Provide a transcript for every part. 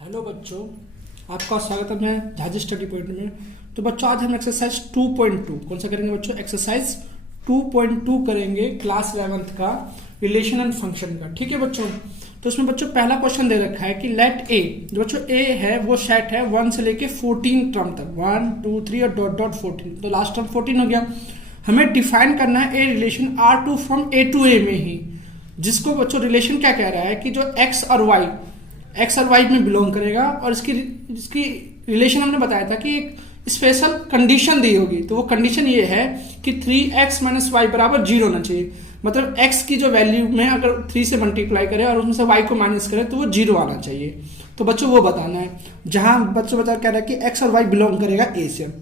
Hello बच्चों, आपका स्वागत है मैं झाजी स्टडी पॉइंट में। तो बच्चों आज हम एक्सरसाइज 2.2 कौन सा करेंगे बच्चों? एक्सरसाइज 2.2 करेंगे क्लास 11th का रिलेशन एंड फंक्शन का। ठीक है बच्चों, तो इसमें बच्चों पहला क्वेश्चन दे रखा है कि लेट ए, जो बच्चों ए है वो सेट है 1 से लेके 14 टर्म तक, 1 2 3 और डॉट डॉट 14, तो लास्ट टर्म 14 हो गया। हमें डिफाइन करना है a relation R2 from A to A में ही, जिसको बच्चों रिलेशन क्या कह रहा है कि जो एक्स और वाई में बिलोंग करेगा, और इसकी रिलेशन हमने बताया था कि एक स्पेशल कंडीशन दी होगी। तो वो कंडीशन ये है कि 3x माइनस वाई बराबर 0 होना चाहिए। मतलब x की जो वैल्यू में अगर 3 से मल्टीप्लाई करे और उसमें से y को माइनस करे तो वो 0 आना चाहिए। तो बच्चों वो बताना है, जहां बच्चों बता कह रहा है कि x और y बिलोंग करेगा a से।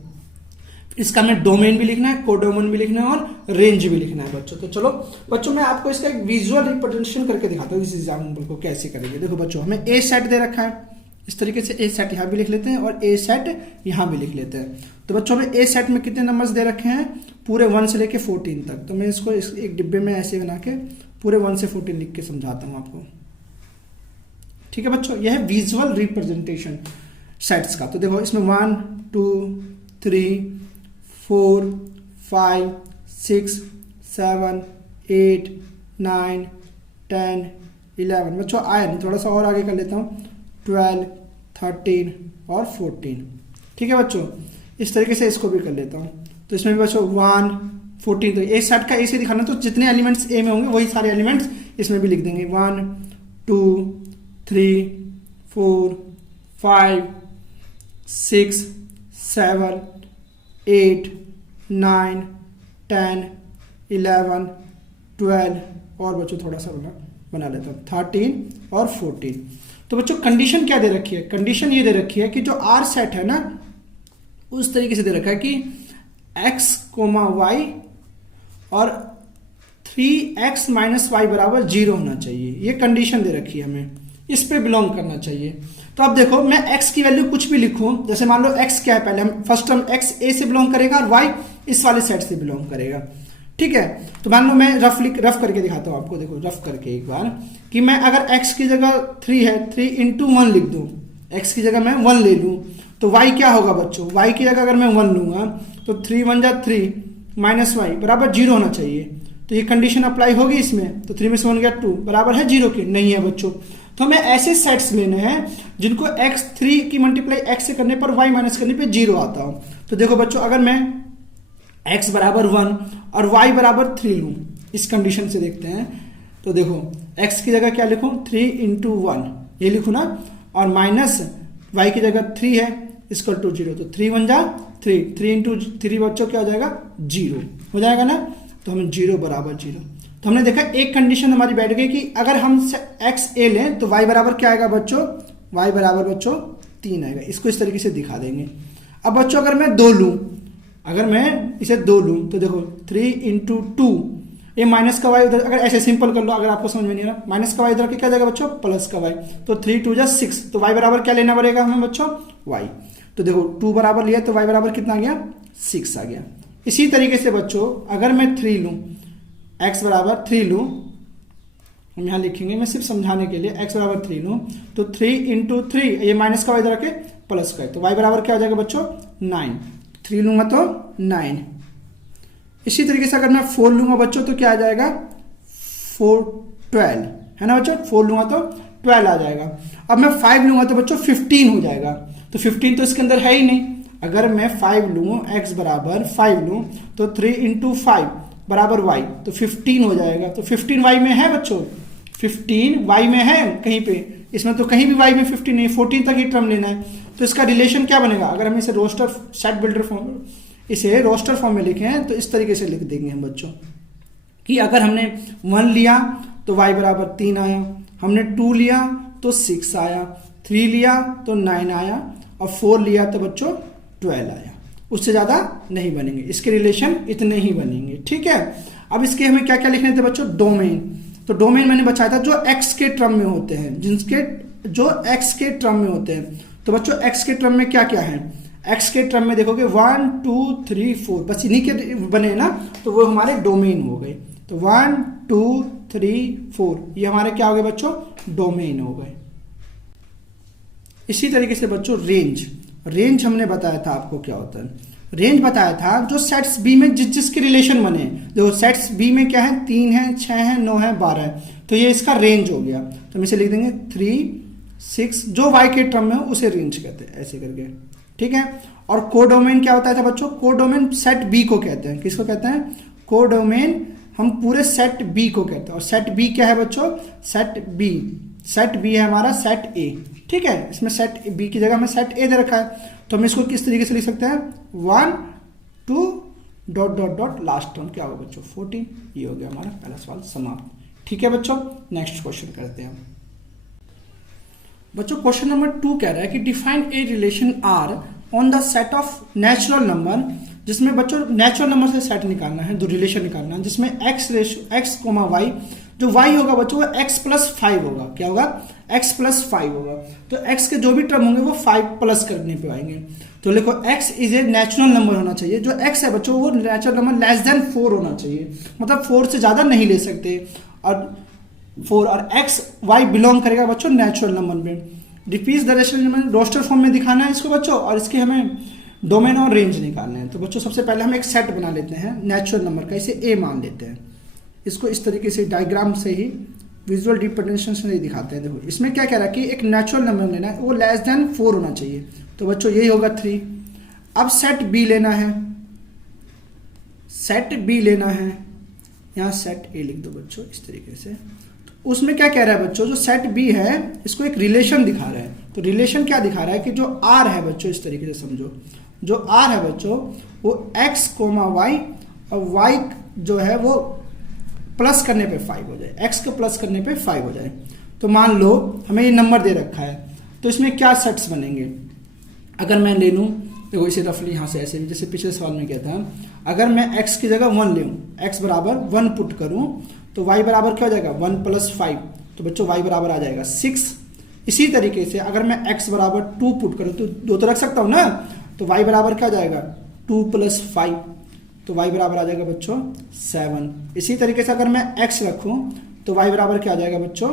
इसका हमें डोमेन भी लिखना है, कोडोमेन भी लिखना है और रेंज भी लिखना है बच्चों। तो चलो बच्चों, मैं आपको इसका एक विजुअल रिप्रेजेंटेशन करके दिखाता हूँ इस एग्जाम्पल को कैसे करेंगे। देखो बच्चों, हमें ए सेट दे रखा है, इस तरीके से ए सेट यहाँ भी लिख लेते हैं और ए सेट यहाँ भी लिख लेते हैं। तो बच्चों हमें ए सेट में कितने नंबर्स दे रखे हैं? पूरे 1 से लेके 14 तक। तो मैं इसको एक डिब्बे में ऐसे बना के पूरे 1 से 14 लिख के समझाता हूँ आपको। ठीक है बच्चों, यह है विजुअल रिप्रेजेंटेशन सेट्स का। तो देखो इसमें 1 2 3 4 5 6 7 8 9 10 11 बच्चों आया नहीं, थोड़ा सा और आगे कर लेता हूँ, 12 13 और 14। ठीक है बच्चों, इस तरीके से इसको भी कर लेता हूँ। तो इसमें भी बच्चों 1 14, तो ए सेट का ए से दिखाना, तो जितने एलिमेंट्स ए में होंगे वही सारे एलिमेंट्स इसमें भी लिख देंगे। 1 2 3 4 5 6 7 8 9 10 11 12 और बच्चों थोड़ा सा बना लेता हूँ 13 और 14। तो बच्चों कंडीशन क्या दे रखी है? कंडीशन ये दे रखी है कि जो आर सेट है ना, उस तरीके से दे रखा है कि x, y और 3x माइनस वाई बराबर 0 होना चाहिए। ये कंडीशन दे रखी है, हमें इस पे बिलोंग करना चाहिए। तो अब देखो, मैं x की वैल्यू कुछ भी लिखूं, जैसे मान लो x क्या है, पहले हम फर्स्ट टर्म x a से बिलोंग करेगा और y इस वाले सेट से बिलोंग करेगा। ठीक है, तो मान लो मैं रफ करके दिखाता हूं आपको। देखो रफ करके एक बार, कि मैं अगर x की जगह 3 है, 3 इंटू 1 लिख दूं, x की जगह मैं 1 ले लूं, तो y क्या होगा बच्चों? y की जगह अगर मैं 1 लूंगा तो 3 1 जा 3 माइनस वाई बराबर 0 होना चाहिए। तो ये कंडीशन अप्लाई होगी इसमें। तो 3 में से 1 गया 2 बराबर है 0 के, नहीं है बच्चों। तो हमें ऐसे सेट्स लेने हैं जिनको x 3 की मल्टीप्लाई x से करने पर y माइनस करने पे 0 आता हो। तो देखो बच्चों, अगर मैं x बराबर 1 और y बराबर 3 लूं, इस कंडीशन से देखते हैं। तो देखो x की जगह क्या लिखूं? 3 इंटू 1 ये लिखूं ना, और माइनस y की जगह 3 है इसको टू 0, तो 3 1 जा 3, 3 इंटू 3 बच्चों क्या हो जाएगा? 0 हो जाएगा ना। तो हमें 0 बराबर 0। तो हमने देखा एक कंडीशन हमारी बैठ गई कि अगर हम x a लें तो y बराबर क्या आएगा बच्चों? y बराबर बच्चों 3 आएगा। इसको इस तरीके से दिखा देंगे। अब बच्चों अगर मैं 2 लूं, अगर मैं इसे 2 लूं तो देखो 3 इंटू 2, ये माइनस का y उधर, अगर ऐसे सिंपल कर लो, अगर आपको समझ में नहीं आ रहा, माइनस का y इधर के क्या जाएगा बच्चों? प्लस का y। तो 3 2 जा 6, तो y बराबर क्या लेना पड़ेगा हमें बच्चों? y। तो देखो 2 बराबर लिया तो y बराबर कितना आ गया? 6 आ गया। इसी तरीके से बच्चों अगर मैं 3 लूं, x बराबर 3 लूं, हम यहाँ लिखेंगे, मैं सिर्फ समझाने के लिए, x बराबर 3 लूं तो 3 इंटू 3, ये माइनस का y इधर के प्लस का है, तो y बराबर क्या हो जाएगा बच्चों? 9। 3 लूंगा तो 9। इसी तरीके से अगर मैं 4 लूंगा बच्चों तो क्या आ जाएगा? 4 12 है ना बच्चों, 4 लूंगा तो 12 आ जाएगा। अब मैं 5 लूंगा तो बच्चों 15 हो जाएगा। तो 15 तो इसके अंदर है ही नहीं। अगर मैं 5 लूं, x बराबर 5 लूं तो 3 इंटू 5 बराबर y, तो 15 हो जाएगा। तो 15 y में है बच्चों, 15 y में है कहीं पे, इसमें तो कहीं भी y में 15 नहीं, 14 तक ही टर्म लेना है। तो इसका रिलेशन क्या बनेगा? अगर हम इसे रोस्टर सेट बिल्डर फॉर्म, इसे रोस्टर फॉर्म में लिखें तो इस तरीके से लिख देंगे हम बच्चों, कि अगर हमने 1 लिया तो y बराबर 3 आया, हमने 2 लिया तो 6 आया, 3 लिया तो 9 आया, और 4 लिया तो बच्चों 12 आया। उससे ज्यादा नहीं बनेंगे, इसके रिलेशन इतने ही बनेंगे। ठीक है, अब इसके हमें क्या क्या लिखने थे बच्चों? डोमेन। तो डोमेन मैंने बताया था जो x के टर्म में होते हैं, जो x के टर्म में होते हैं। तो बच्चों x के टर्म में क्या क्या है? x के टर्म में देखोगे 1 2 3 4, बस इन्हीं के बने ना, तो वो हमारे डोमेन हो गए। तो 1 2 3 4 ये हमारे क्या हो गए बच्चों? डोमेन हो गए। इसी तरीके से बच्चों रेंज, रेंज हमने बताया था आपको क्या होता है, रेंज बताया था जो सेट्स बी में जिसके रिलेशन बने, जो सेट्स बी में क्या है 3 है 6 है 9 है 12 है, तो ये इसका रेंज हो गया। तो हम इसे लिख देंगे 3 6, जो वाई के टर्म में हो उसे रेंज कहते हैं, ऐसे करके, ठीक है। और कोडोमेन क्या होता था बच्चों, कोडोमेन सेट बी को कहते हैं, किसको कहते हैं, कोडोमेन हम पूरे सेट बी को कहते हैं। और सेट बी क्या है बच्चों, सेट बी है हमारा सेट ए, ठीक है। इसमें सेट बी की जगह हमें सेट ए दे रखा है, तो हम इसको किस तरीके से लिख सकते हैं, 1 2 dot dot dot last term क्या होगा बच्चों 14। ये हो गया हमारा पहला सवाल समाप्त, ठीक है बच्चों। नेक्स्ट क्वेश्चन करते हैं बच्चों। क्वेश्चन नंबर 2 कह रहा है कि define a relation R on the set of natural number, जिसमें बच्चों नेचुरल नंबर से सेट निकालना है, दो रिलेशन निकालना है, जिसमें x कोमा वाई, जो y होगा बच्चों वो x प्लस 5 होगा, क्या होगा x प्लस 5 होगा। तो x के जो भी टर्म होंगे वो 5 प्लस करने पे आएंगे। तो लिखो x is a natural number होना चाहिए, जो x है बच्चों वो नेचुरल नंबर लेस देन 4 होना चाहिए, मतलब 4 से ज्यादा नहीं ले सकते। और 4 और x y बिलोंग करेगा बच्चों नेचुरल नंबर में। Repeat the rational roster form में दिखाना है इसको बच्चों, और इसके हमें डोमेन और रेंज निकालने हैं। तो बच्चों सबसे पहले हम एक सेट बना लेते हैं नेचुरल नंबर का, इसे ए मान लेते हैं। इसको इस तरीके से डायग्राम से ही विजुअल रिप्रेजेंटेशन से नहीं दिखाते हैं। देखो इसमें क्या कह रहा है कि एक नेचुरल नंबर लेना है, वो लेस देन 4 होना चाहिए, तो बच्चों यही होगा 3। अब सेट बी लेना है, सेट बी लेना है, यहाँ सेट ए लिख दो बच्चों इस तरीके से। तो उसमें क्या कह रहा है बच्चों, जो सेट बी है इसको एक रिलेशन दिखा रहा है। तो रिलेशन क्या दिखा रहा है कि जो आर है बच्चों, इस तरीके से समझो, जो आर है बच्चों वो x कोमा वाई, और y जो है वो प्लस करने पे 5 हो जाए, x को प्लस करने पे 5 हो जाए। तो मान लो हमें ये नंबर दे रखा है, तो इसमें क्या सेट्स बनेंगे। अगर मैं ले लूँ, देखो इसे रफली यहाँ से ऐसे भी, जैसे पिछले सवाल में कहता है, अगर मैं x की जगह 1 लूँ, x बराबर 1 पुट करूँ, तो y बराबर क्या हो जाएगा 1 प्लस 5, तो बच्चों y बराबर आ जाएगा 6। इसी तरीके से अगर मैं x बराबर 2 पुट करूँ, तो 2 तो रख सकता हूँ ना, तो y बराबर क्या हो जाएगा 2 प्लस 5, तो y बराबर आ जाएगा बच्चों 7। इसी तरीके से अगर मैं x रखूं तो y बराबर क्या आ जाएगा बच्चों,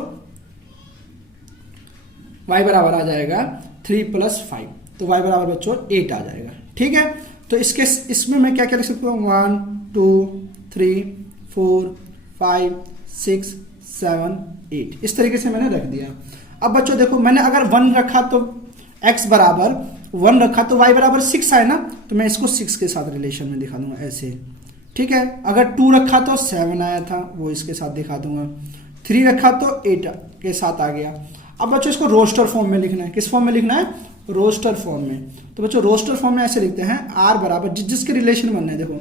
y बराबर आ जाएगा 3 प्लस 5, तो y बराबर बच्चों 8 आ जाएगा, ठीक है। तो इसमें मैं क्या क्या लिख सकता हूँ, 1 2 3 4 5 6 7 8, इस तरीके से मैंने रख दिया। अब बच्चों देखो मैंने अगर 1 रखा तो x बराबर 1 रखा तो y बराबर 6 आए ना, तो मैं इसको 6 के साथ रिलेशन में दिखा दूंगा ऐसे, ठीक है। अगर 2 रखा तो 7 आया था, वो इसके साथ दिखा दूंगा। 3 रखा तो 8 के साथ आ गया। अब बच्चों इसको रोस्टर फॉर्म में लिखना है, किस फॉर्म में लिखना है, रोस्टर फॉर्म में। तो बच्चों रोस्टर फॉर्म में ऐसे लिखते हैं, r बराबर जिसके रिलेशन बनना है, देखो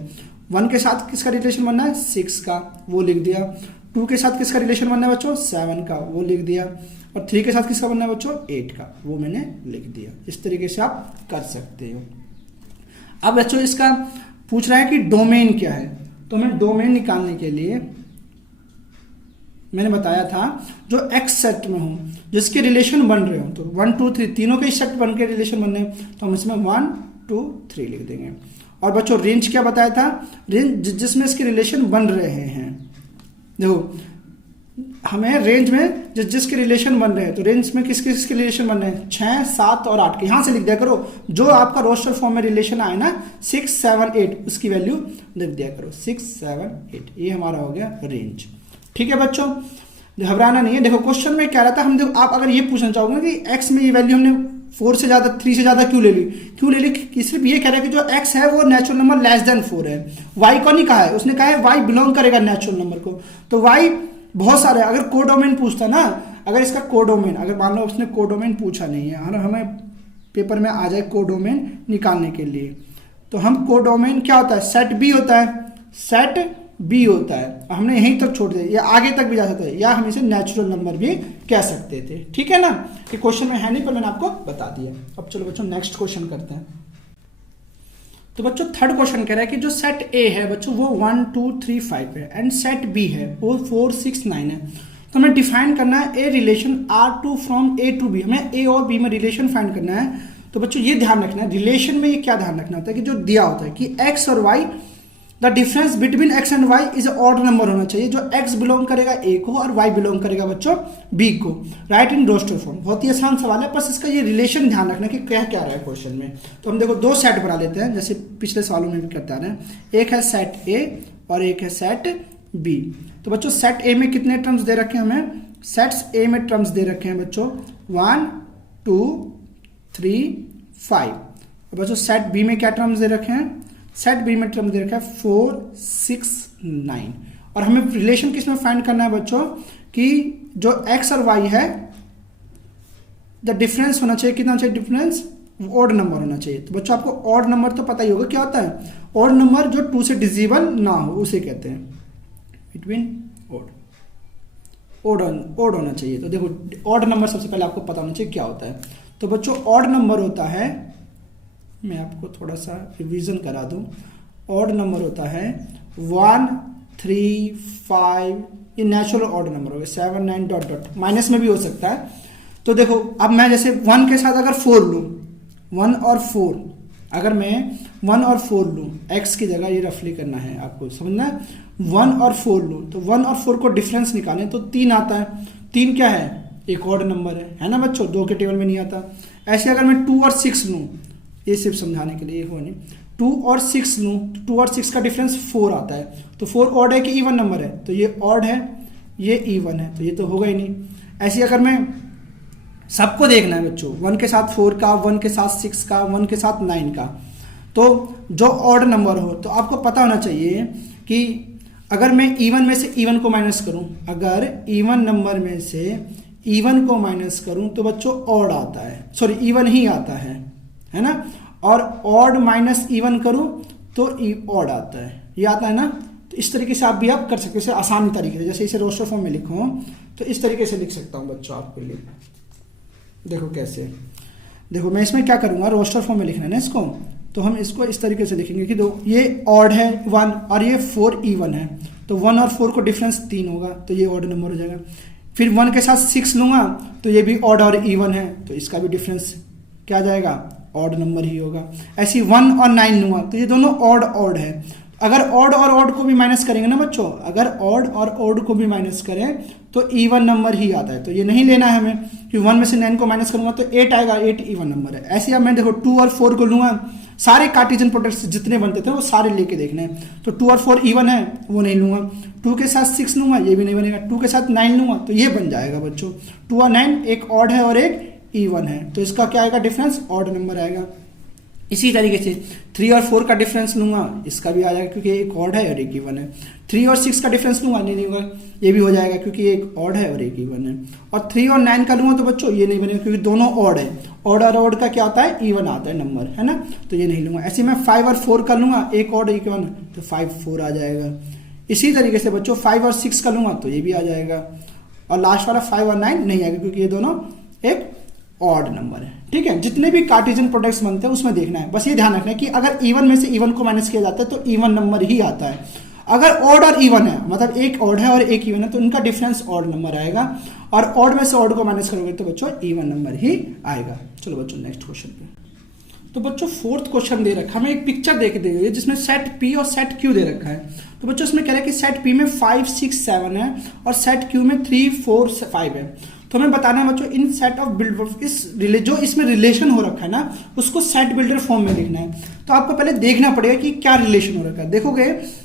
1 के साथ किसका रिलेशन बनना है 6 का, वो लिख दिया। 2 के साथ किसका रिलेशन बनना है बच्चों 7 का, वो लिख दिया। और 3 के साथ किसका बनना है बच्चों 8 का, वो मैंने लिख दिया। इस तरीके से आप कर सकते हो। अब बच्चों इसका पूछ रहा है कि डोमेन क्या है, तो हमें डोमेन निकालने के लिए मैंने बताया था जो x सेट में हो, जिसके रिलेशन बन रहे हो, तो 1 2 3 तीनों के सेट बन के रिलेशन बनने, तो हम इसमें 1 2 3 लिख देंगे। और बच्चों रेंज क्या बताया था, रेंज जिसमें इसके रिलेशन बन रहे हैं। देखो हमें रेंज में जिसके रिलेशन बन रहे हैं, तो रेंज में किसके किसके रिलेशन बन रहे हैं 6 7 और 8 के, यहां से लिख दिया करो जो आपका रोस्टर फॉर्म में रिलेशन आए ना 6 7 8, उसकी वैल्यू लिख दिया करो 6 7 8, ये हमारा हो गया रेंज, ठीक है बच्चों। घबराना नहीं है। देखो क्वेश्चन में क्या रहता है, हम देखो आप अगर ये पूछना चाहोगे कि x में ये वैल्यू हमने 4 से ज्यादा 3 से ज्यादा क्यों ले ली, सिर्फ ये कह रहा है कि जो x है वो नेचुरल नंबर लेस देन 4 है। y को नहीं कहा है, उसने कहा है y बिलोंग करेगा नेचुरल नंबर को, तो y बहुत सारे, अगर कोडोमेन पूछता ना, अगर इसका कोडोमेन, अगर मान लो उसने कोडोमेन पूछा नहीं है, अगर हमें पेपर में आ जाए कोडोमेन निकालने के लिए, तो हम कोडोमेन क्या होता है, सेट बी होता है, सेट बी होता है, हमने यहीं तक छोड़ दिया, या आगे तक भी जा सकता है, या हम इसे नेचुरल नंबर भी कह सकते थे, ठीक है ना। ये क्वेश्चन में है नहीं पर मैंने आपको बता दिया। अब चलो बच्चों नेक्स्ट क्वेश्चन करते हैं। तो बच्चों थर्ड क्वेश्चन कह रहा है कि जो सेट ए है बच्चों वो 1 2 3 5 है, एंड सेट बी है वो 4 6 9 है। तो हमें डिफाइन करना है a relation R2 from A to B, हमें ए और बी में रिलेशन फाइंड करना है। तो बच्चों ये ध्यान रखना है, रिलेशन में ये क्या ध्यान रखना होता है कि जो दिया होता है कि एक्स और Y the difference between X and Y is odd number होना चाहिए, जो एक्स बिलोंग करेगा ए को और वाई बिलोंग करेगा बच्चों बी को। Write in roster form. बहुत ही आसान सवाल है, बस इसका ये रिलेशन ध्यान रखना कि क्या क्या रहा है क्वेश्चन में। तो हम देखो दो सेट बना लेते हैं, जैसे पिछले सवालों में भी करते आ रहे हैं। एक है सेट ए और एक है सेट बी। तो बच्चों सेट ए में कितने टर्म्स दे रखे हैं हमें? सेट्स ए में टर्म्स दे रखे हैं बच्चों 1 2 3 5। और बच्चों सेट बी में क्या टर्म्स दे रखे हैं? सेट बी में टर्म दे रखा है 4 6 9। और हमें रिलेशन किसमें फाइंड करना है बच्चों कि जो एक्स और वाई है द डिफरेंस होना चाहिए, कितना चाहिए डिफरेंस? ऑड नंबर होना चाहिए। तो बच्चों आपको ऑड नंबर तो पता ही होगा क्या होता है। ऑड नंबर जो 2 से डिविजिबल ना हो उसे कहते हैं बिटवीन ऑड होना चाहिए। तो देखो ऑड नंबर सबसे पहले आपको पता होना चाहिए क्या होता है। तो बच्चों ऑड नंबर होता है, मैं आपको थोड़ा सा रिवीजन करा दूं। ऑड नंबर होता है 1 3 5, ये नेचुरल ऑड नंबर हो गए 7 9 डॉट डॉट, माइनस में भी हो सकता है। तो देखो अब मैं जैसे 1 के साथ अगर 4 लूं, 1 और 4, अगर मैं 1 और 4 लूं, x की जगह ये रफली करना है आपको समझना है। 1 और 4 लूं तो 1 और 4 को डिफरेंस निकालें तो 3 आता है। 3 क्या है? एक ऑड नंबर है ना बच्चों, 2 के टेबल में नहीं आता। ऐसे अगर मैं 2 और 6 लूं, ये सिर्फ समझाने के लिए हो नहीं, 2 और 6 लूं तो 2 और 6 का डिफरेंस 4 आता है। तो 4 ऑड है कि इवन नंबर है? तो ये ऑड है, ये इवन है, तो ये तो होगा ही नहीं। ऐसे अगर मैं सबको देखना है बच्चों, 1 के साथ 4 का, 1 के साथ 6 का, 1 के साथ 9 का, तो जो ऑड नंबर हो तो आपको पता होना चाहिए कि अगर मैं इवन में से इवन को माइनस करूं, अगर इवन नंबर में से इवन को माइनस करूं तो बच्चों ऑड आता है, सॉरी इवन ही आता है ना। और ऑड माइनस इवन करूं तो ऑड आता है, ये आता है ना। तो इस तरीके से आप भी आप कर सकते हो, इसे आसान तरीके से, जैसे इसे रोस्टर फॉर्म में लिखो तो इस तरीके से लिख सकता हूं बच्चों आपके लिए। देखो कैसे, देखो मैं इसमें क्या करूंगा, रोस्टर फॉर्म में लिखना है ना इसको, तो हम इसको इस तरीके से लिखेंगे कि दो ये ऑड है 1 और ये 4 इवन है, तो 1 और 4 को डिफरेंस 3 होगा, तो ये ऑड नंबर हो जाएगा। फिर 1 के साथ 6 लूंगा तो ये भी ऑड और इवन है, तो इसका भी डिफरेंस क्या आ जाएगा? ऑड नंबर ही होगा। ऐसी 1 और 9 लूंगा तो ये दोनों ऑड है। अगर ऑड और ऑड को भी माइनस करेंगे ना बच्चों, अगर ऑड और ऑड को भी माइनस करें तो इवन नंबर ही आता है, तो ये नहीं लेना है हमें कि 1 में से 9 को माइनस करूंगा तो 8 आएगा, 8 इवन नंबर है। ऐसे अब मैं देखो 2 और 4 को लूंगा, सारे कार्टेशियन प्रोडक्ट्स जितने बनते थे वो सारे लेके देखने हैं, तो 2 और 4 इवन है वो नहीं लूंगा। 2 के साथ 6 लूंगा, ये भी नहीं बनेगा। 2 के साथ 9 लूंगा तो ये बन जाएगा बच्चों 2 और 9, एक ऑड है और एक इवन है, तो इसका क्या आएगा डिफरेंस? ऑड नंबर आएगा। इसी तरीके से 3 और 4 का डिफरेंस लूंगा, इसका भी आ जाएगा क्योंकि एक ऑड है और एक इवन है। 3 और 6 का डिफरेंस लूंगा, नहीं होगा, ये भी हो जाएगा क्योंकि एक ऑड है और एक इवन है। और 3 और 9 का लूंगा तो बच्चों ये नहीं बनेगा क्योंकि दोनों ऑड है, ऑड और ऑड का क्या आता है? इवन आता है नंबर, है ना, तो ये नहीं लूंगा। ऐसे मैं 5 और 4 का लूंगा, एक ऑड एक इवन, तो 5 4 आ जाएगा। इसी तरीके से बच्चों 5 और 6 का लूंगा तो ये भी आ जाएगा, और लास्ट वाला 5 और 9 नहीं आएगा क्योंकि ये दोनों एक ऑड नंबर है। ठीक है, जितने भी कार्टेशियन प्रोडक्ट्स बनते हैं उसमें देखना है, बस ये ध्यान रखना है कि अगर इवन में से इवन को माइनस किया जाता है तो इवन नंबर ही आता है। अगर ऑड और इवन है, मतलब एक ऑड है और एक इवन है, तो इनका डिफरेंस ऑड नंबर आएगा, और ऑड में से ऑड को माइनस करोगे तो बच्चों इवन नंबर ही आएगा। चलो बच्चों नेक्स्ट क्वेश्चन पे। तो बच्चों 4th क्वेश्चन दे रखा है, हमें एक पिक्चर देख दी हुई है जिसमें सेट पी और सेट क्यू दे रखा है। तो बच्चों इसमें कह रहा है कि सेट पी में 5 6 7 है और सेट क्यू में 3 4 5 है। तो हमें बताना है बच्चों इन सेट ऑफ बिल्डर, इस जो इसमें रिलेशन हो रखा है ना उसको सेट बिल्डर फॉर्म में लिखना है। तो आपको पहले देखना पड़ेगा कि क्या रिलेशन हो रखा है। देखोगे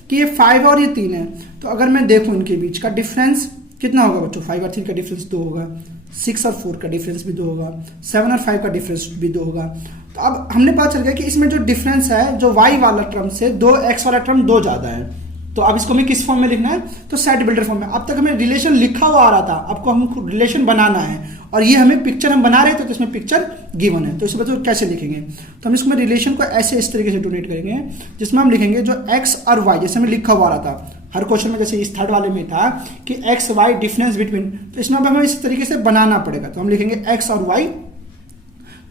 कि ये 5 और ये 3 है, तो अगर मैं देखूं इनके बीच का डिफरेंस कितना होगा बच्चों? 5 और 3 का डिफरेंस 2 होगा, 6 और 4 का डिफरेंस भी 2 होगा, 7 और 5 का डिफरेंस भी 2 होगा। तो अब हमने पता चल गया कि इसमें जो डिफरेंस है जो y वाला टर्म से 2x वाला टर्म 2 ज्यादा है। तो अब इसको हमें किस फॉर्म में लिखना है? तो सेट बिल्डर फॉर्म में। अब तक हमें रिलेशन लिखा हुआ आ रहा था, आपको हमको रिलेशन बनाना है, और ये हमें पिक्चर हम बना रहे थे तो इसमें पिक्चर गिवन है। तो इसे बच्चों कैसे लिखेंगे? तो हम इसमें रिलेशन को ऐसे इस तरीके से डोनेट करेंगे जिसमें हम लिखेंगे जो x और y, जैसे हमें लिखा हुआ आ रहा था हर क्वेश्चन में, जैसे इस 3rd वाले में था कि x y डिफरेंस बिटवीन, तो इसमें अब हमें इस तरीके से बनाना पड़ेगा। तो हम लिखेंगे x और y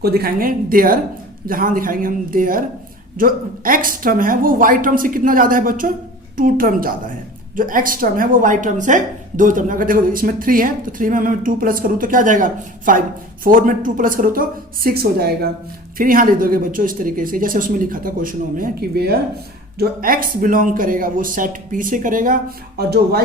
को दिखाएंगे देयर, जहां दिखाएंगे हम देयर जो x टर्म है वो y टर्म से कितना ज्यादा है बच्चों? 2 टर्म ज्यादा है। जो x टर्म है वो y टर्म से 2 टर्म। अगर देखो इसमें 3 है तो 3 में मैं 2 प्लस करूं तो क्या जाएगा? 5। 4 में 2 प्लस करूं तो 6 हो जाएगा। फिर यहां लिख दोगे बच्चों इस तरीके से, जैसे उसमें लिखा था क्वेश्चनों में कि वेयर जो x बिलोंग करेगा वो सेट P से करेगा, और जो y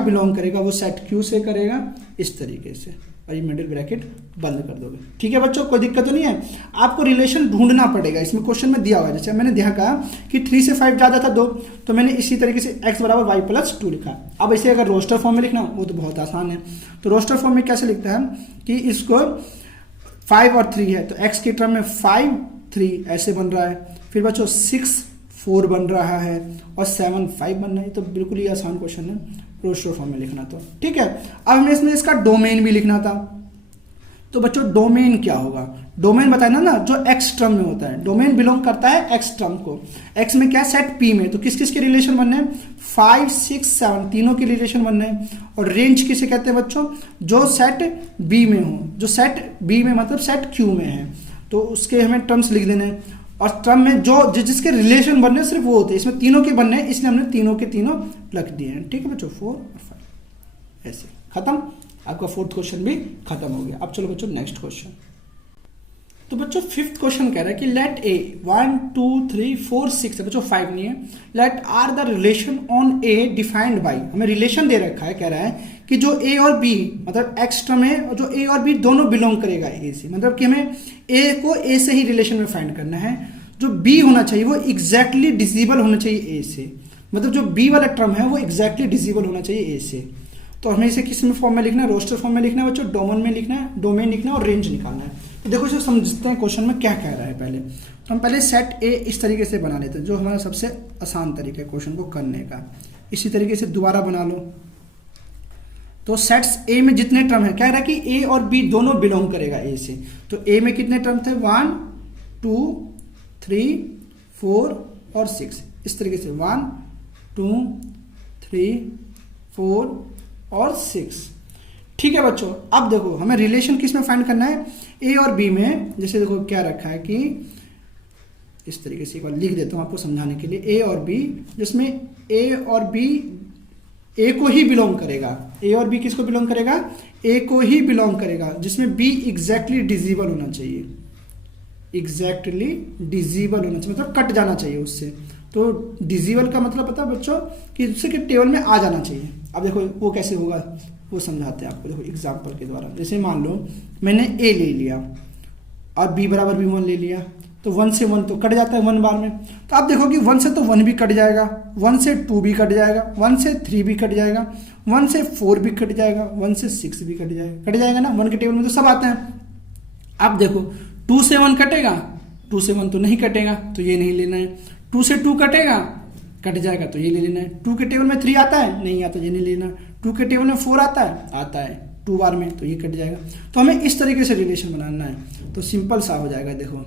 बिलोंग करेगा वो सेट Q से करेगा, इस तरीके से, और ये मिडिल ब्रैकेट बंद कर दोगे। ठीक है बच्चों, कोई दिक्कत तो नहीं है। आपको रिलेशन ढूंढना पड़ेगा, इसमें क्वेश्चन में दिया हुआ है। जैसे मैंने देखा कहा कि 3 से 5 ज़्यादा था 2, तो मैंने इसी तरीके से x बराबर y प्लस 2 लिखा। अब इसे अगर रोस्टर फॉर्म में लिखना वो तो बहुत आसान है। तो रोस्टर फॉर्म में कैसे लिखता है कि इसको 5 और 3 है, तो x के टर्म में 5 3 ऐसे बन रहा है, फिर बच्चों 6 4 बन रहा है, और 7 5 बन रहा है। तो बिल्कुल ही आसान क्वेश्चन है रोस्टर फॉर्म में लिखना। तो ठीक है, अब हमें इसमें इसका डोमेन भी लिखना था। तो बच्चों डोमेन क्या होगा, डोमेन बताना ना, जो एक्स टर्म में होता है। डोमेन बिलोंग करता है एक्स टर्म को। एक्स में क्या, सेट पी में। तो किस किस के रिलेशन बनने हैं, 5 6 7 तीनों के रिलेशन बनने हैं। और रेंज किसे कहते हैं बच्चों, जो सेट बी में हो, जो सेट बी में मतलब सेट क्यू में है, तो उसके हमें टर्म्स लिख देने हैं। और टर्म में जो जिसके रिलेशन बनने सिर्फ वो होते हैं, इसमें तीनों के बनने हैं, इसलिए हमने तीनों के तीनों रख दिए हैं। ठीक है बच्चों, 4 और 5 ऐसे खत्म। आपका 4th क्वेश्चन भी खत्म हो गया। अब चलो बच्चों नेक्स्ट क्वेश्चन। तो बच्चों 5th क्वेश्चन कह रहा है कि लेट ए 1 2 3 4 6 है बच्चों, 5 नहीं है। Let R the relation on A defined by, हमें रिलेशन दे रखा है, कह रहा है कि जो ए और बी मतलब एक्स टर्म है, और जो ए और बी दोनों बिलोंग करेगा ए से, मतलब कि हमें ए को ए से ही रिलेशन में फाइंड करना है। जो बी होना चाहिए वो एग्जैक्टली डिजिबल होना चाहिए ए से, मतलब जो बी वाला टर्म है वो एग्जैक्टली डिजिबल होना चाहिए ए से। तो हमें इसे किस में फॉर्म में लिखना है, रोस्टर फॉर्म में लिखना है बच्चों, डोमेन लिखना है और रेंज निकालना है। तो देखो इसे समझते हैं क्वेश्चन में क्या कह रहा है। पहले तो हम पहले सेट ए इस तरीके से बना लेते हैं, जो हमारा सबसे आसान तरीका है क्वेश्चन को करने का। इसी तरीके से दोबारा बना लो। तो सेट्स ए में जितने टर्म है, कह रहा है कि ए और बी दोनों बिलोंग करेगा ए से। तो ए में कितने टर्म थे, 1 2 3 4 और 6, इस तरीके से 1 2 3 4 और 6। ठीक है बच्चों, अब देखो हमें रिलेशन किस में फाइंड करना है, ए और बी में। जैसे देखो क्या रखा है कि इस तरीके से एक बार लिख देता हूं आपको समझाने के लिए, ए और बी, जिसमें ए और बी ए को ही बिलोंग करेगा। ए और बी किसको बिलोंग करेगा, ए को ही बिलोंग करेगा, जिसमें बी एग्जैक्टली डिजिबल होना चाहिए, एग्जैक्टली डिजिबल होना चाहिए, मतलब कट जाना चाहिए उससे। तो डिजिबल का मतलब पता है बच्चों कि उससे के टेबल में आ जाना चाहिए। अब देखो वो कैसे होगा वो समझाते हैं आपको, देखो एग्जांपल के द्वारा। जैसे मान लो मैंने ए ले लिया और बी बराबर भी 1 ले लिया, तो 1 से 1 तो कट जाता है 1 बार में। तो आप देखो कि 1 से तो 1 भी कट जाएगा, 1 से 2 भी कट जाएगा, 1 से 3 भी कट जाएगा, 1 से 4 भी कट जाएगा, 1 से 6 भी कट जाएगा ना। 1 के टेबल में तो सब आते हैं। अब देखो 2 से 1 कटेगा, 2 से 1 तो नहीं कटेगा, तो ये नहीं लेना है। 2 से 2 कटेगा, कट जाएगा, तो ये ले लेना है। 2 के टेबल में 3 आता है, नहीं आता, ये नहीं लेना। 2 के टेबल में 4 आता है 2 बार में, तो ये कट जाएगा। तो हमें इस तरीके से रिलेशन बनाना है, तो सिंपल सा हो जाएगा। देखो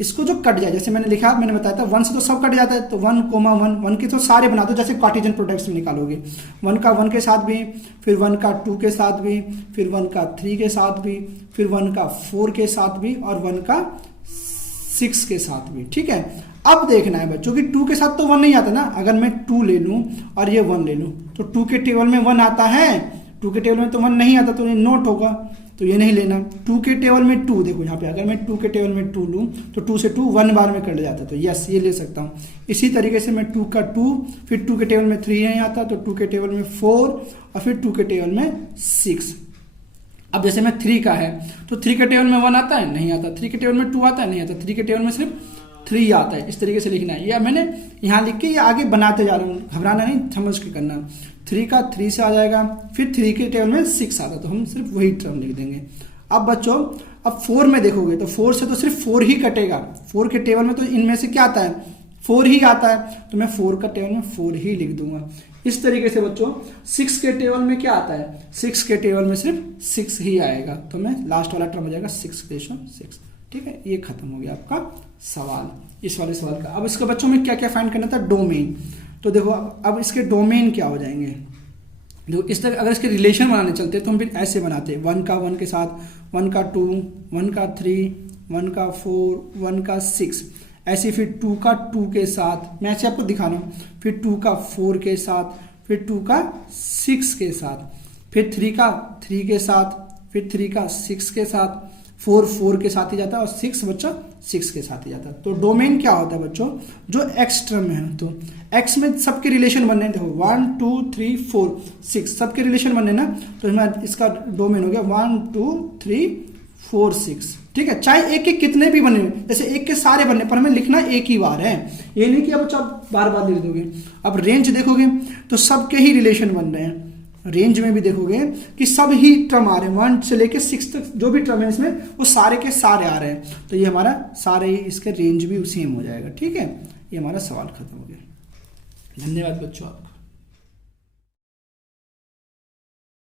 इसको जो कट जाए, जैसे मैंने लिखा, मैंने बताया था 1 से तो सब कट जाता है, तो 1 1 1 के तो सारे बना दो, जैसे कार्टेशियन प्रोडक्ट्स में निकालोगे। 1 का 1 के साथ भी, फिर 1 का 2 के साथ भी, फिर 1 का 3 के साथ भी, फिर 1 का 4 के साथ भी, और 1 का 6 के साथ भी। ठीक है, अब देखना है बच्चों कि 2 के साथ तो 1 नहीं आता ना। अगर मैं 2 ले लूं और ये 1 ले लूं, तो 2 के टेबल में 1 आता है, 2 के टेबल में तो 1 नहीं आता, तो ये नोट होगा, तो ये नहीं लेना। 2 के टेबल में 2, देखो यहाँ पे अगर मैं 2 के टेबल में 2 लूं, तो 2 से 2 1 बार में कट जाता है, तो यस ये ले सकता हूँ। इसी तरीके से मैं 2 का 2, फिर 2 के टेबल में 3 नहीं आता, तो 2 के टेबल में 4, और फिर 2 के टेबल में 6। अब जैसे मैं 3 का है, तो 3 के टेबल में 1 आता है, नहीं आता। 3 के टेबल में 2 आता है, नहीं आता। 3 के टेबल में सिर्फ 3 आता है। इस तरीके से लिखना है, या मैंने यहाँ लिख के ये आगे बनाते जा रहा हूँ, घबराना नहीं, समझ के करना। 3 का 3 से आ जाएगा, फिर 3 के टेबल में 6 आता है, तो हम सिर्फ वही टर्म लिख देंगे। अब बच्चों अब 4 में देखोगे, तो 4 से तो सिर्फ 4 ही कटेगा। 4 के टेबल में तो इनमें से क्या आता है, 4 ही आता है, तो मैं 4 का टेबल में 4 ही लिख दूंगा। इस तरीके से बच्चों 6 के टेबल में क्या आता है, 6 के टेबल में सिर्फ 6 ही आएगा, तो मैं लास्ट वाला टर्म हो जाएगा 6/6। ठीक है, ये खत्म हो गया आपका सवाल, इस वाले सवाल का। अब इसके बच्चों में क्या क्या फाइंड करना था, डोमेन। तो देखो अब इसके डोमेन क्या हो जाएंगे, देखो इस तरह अगर इसके रिलेशन बनाने चलते तो हम फिर ऐसे बनाते, 1 का 1 के साथ, 1 का 2, 1 का 3, 1 का 4, 1 का 6, ऐसे फिर 2 का 2 के साथ, मैं ऐसे आपको दिखा रहा हूँ, फिर 2 का 4 के साथ, फिर 2 का 6 के साथ, फिर 3 का 3 के साथ, फिर 3 का 6 के साथ, 4 4 के साथ ही जाता है और 6 बच्चा 6 के साथ ही जाता है। तो डोमेन क्या होता है बच्चों, जो एक्स टर्म है, तो एक्स में सबके रिलेशन बनने, देखो 1 2 3 4 6 सबके रिलेशन बनने ना, तो हमें इसका डोमेन हो गया 1 2 3 4 6, ठीक है। चाहे एक एक कितने भी बने, जैसे एक के सारे बनने पर हमें लिखना एक ही बार है, ये नहीं कि अब बच्चा बार बार लिख दोगे। अब रेंज देखोगे तो सबके ही रिलेशन बन रहे हैं, रेंज में भी देखोगे कि सब ही टर्म आ रहे हैं, 1 से लेके 6 तक जो भी टर्म है इसमें वो सारे के सारे आ रहे हैं, तो ये हमारा सारे ही इसके रेंज भी सेम हो जाएगा, ठीक है। ये हमारा सवाल खत्म हो गया। धन्यवाद बच्चों आपका।